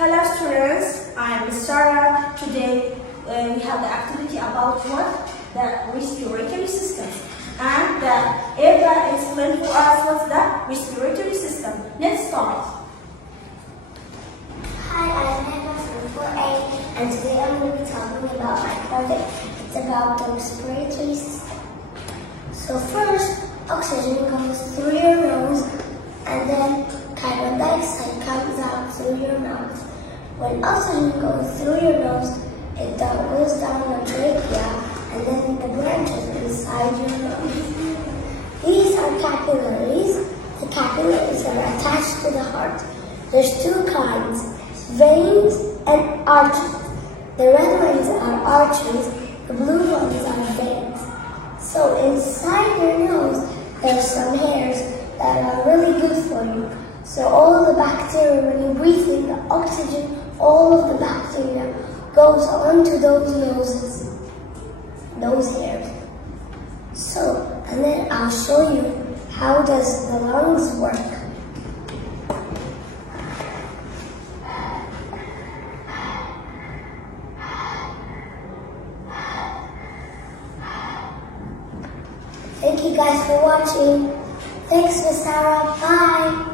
Hello students, I am Miss Sarah. Today we have the activity about what? The respiratory system. And Eva explained for us what's the respiratory system. Let's start. Hi, I'm Eva from 4A, and today I'm going to be talking about my project. It's about the respiratory system. So first, oxygen goes through your nose, and then carbon dioxide comes out through your mouth. When oxygen goes through your nose, it goes down your trachea, and then the branches inside your lungs. These are capillaries. The capillaries are attached to the heart. There's two kinds, veins and arteries. The red ones are arteries, the blue ones are veins. So inside your nose, there's some hairs that are really good for you. So all the bacteria, when you breathe in the oxygen, all of the bacteria goes onto those noses, those hairs. So, and then I'll show you how does the lungs work. Thank you guys for watching. Thanks, Miss Sarah. Bye.